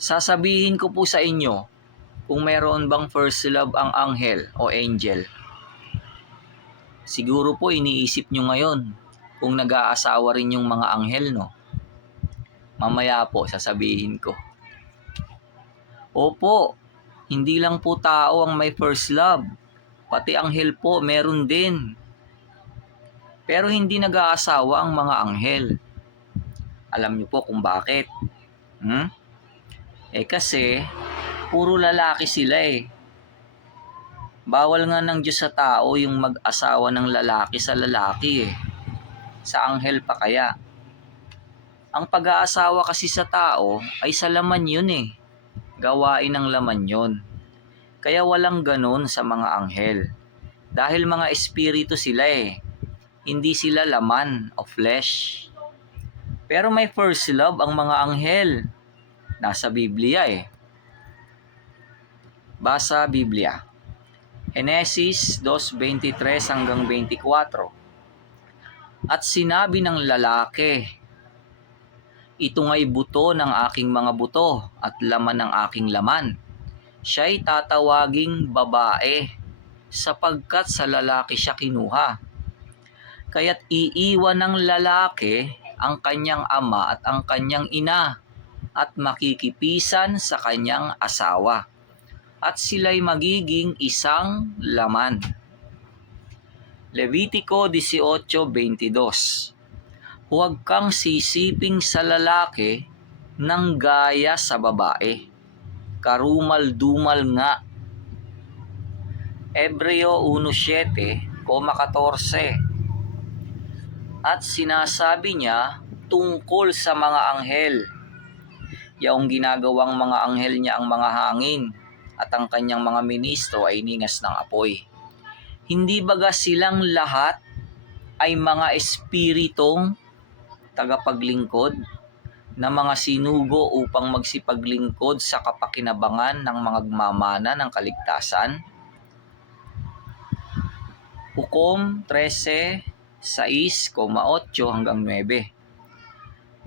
Sasabihin ko po sa inyo kung meron bang first love ang anghel o angel. Siguro po iniisip nyo ngayon kung nag-aasawa rin yung mga anghel, no? Mamaya po sasabihin ko. Opo, hindi lang po tao ang may first love. Pati anghel po meron din. Pero hindi nag-aasawa ang mga anghel. Alam niyo po kung bakit. Hmm? Eh kasi, puro lalaki sila eh. Bawal nga ng Diyos sa tao yung mag-asawa ng lalaki sa lalaki eh. Sa anghel pa kaya. Ang pag-aasawa kasi sa tao ay sa laman yun eh. Gawain ng laman yun. Kaya walang ganon sa mga anghel. Dahil mga espiritu sila eh. Hindi sila laman o flesh. Pero may first love ang mga anghel. Nasa Biblia eh. Basa Biblia. Genesis 2.23 hanggang 24. At sinabi ng lalaki, Ito nga'y buto ng aking mga buto at laman ng aking laman. Siya'y tatawaging babae sapagkat sa lalaki siya kinuha. Kaya't iiwan ng lalaki ang kanyang ama at ang kanyang ina at makikipisan sa kanyang asawa at sila'y magiging isang laman. Levitico 18.22 Huwag kang sisiping sa lalaki ng gaya sa babae. Karumal-dumal nga. Ebreo 1.7, 14 At sinasabi niya tungkol sa mga anghel. Yaong ginagawang mga anghel niya ang mga hangin at ang kanyang mga ministro ay ningas ng apoy. Hindi baga silang lahat ay mga espiritong tagapaglingkod na mga sinugo upang magsipaglingkod sa kapakinabangan ng mga gmamana ng kaligtasan? Hukom 13, 6,8 hanggang 9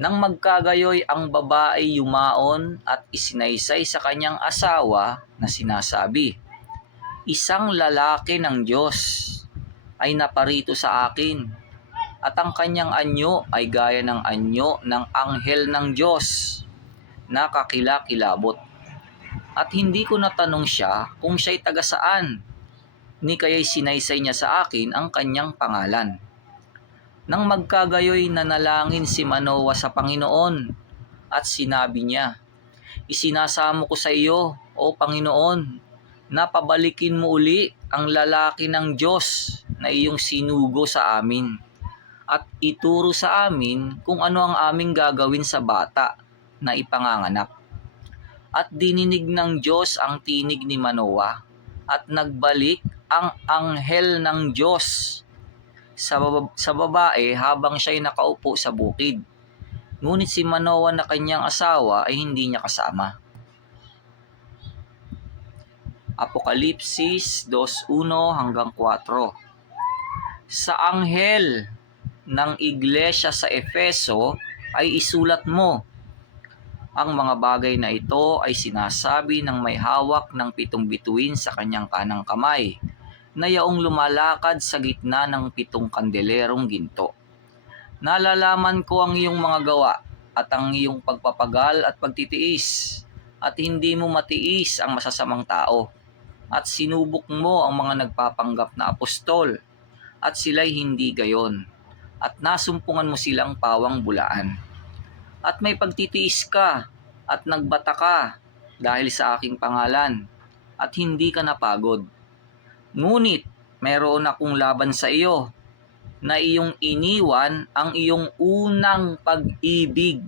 nang magkagayoy ang babae yumaon at isinaysay sa kanyang asawa na sinasabi, Isang lalaki ng Diyos ay naparito sa akin at ang kanyang anyo ay gaya ng anyo ng anghel ng Diyos na kakilakilabot. At hindi ko natanong siya kung siya'y taga saan, ni kaya'y sinaysay niya sa akin ang kanyang pangalan. Nang magkagayoy nanalangin si Manoa sa Panginoon at sinabi niya, Isinasamo ko sa iyo, O Panginoon, na pabalikin mo uli ang lalaki ng Diyos na iyong sinugo sa amin at ituro sa amin kung ano ang aming gagawin sa bata na ipanganganak. At dininig ng Diyos ang tinig ni Manoa at nagbalik ang anghel ng Diyos sa, baba, sa babae habang siya'y nakaupo sa bukid. Ngunit si Manoa na kanyang asawa ay hindi niya kasama. Apokalipsis 2.1 hanggang 4 Sa anghel ng iglesia sa Efeso ay isulat mo, ang mga bagay na ito ay sinasabi ng may hawak ng pitong bituin sa kanyang kanang kamay na yaong lumalakad sa gitna ng pitong kandelerong ginto. Nalalaman ko ang iyong mga gawa at ang iyong pagpapagal at pagtitiis at hindi mo matiis ang masasamang tao at sinubok mo ang mga nagpapanggap na apostol at sila'y hindi gayon at nasumpungan mo silang pawang bulaan. At may pagtitiis ka at nagbata ka dahil sa aking pangalan at hindi ka napagod. Ngunit mayroon akong laban sa iyo na iyong iniwan ang iyong unang pag-ibig.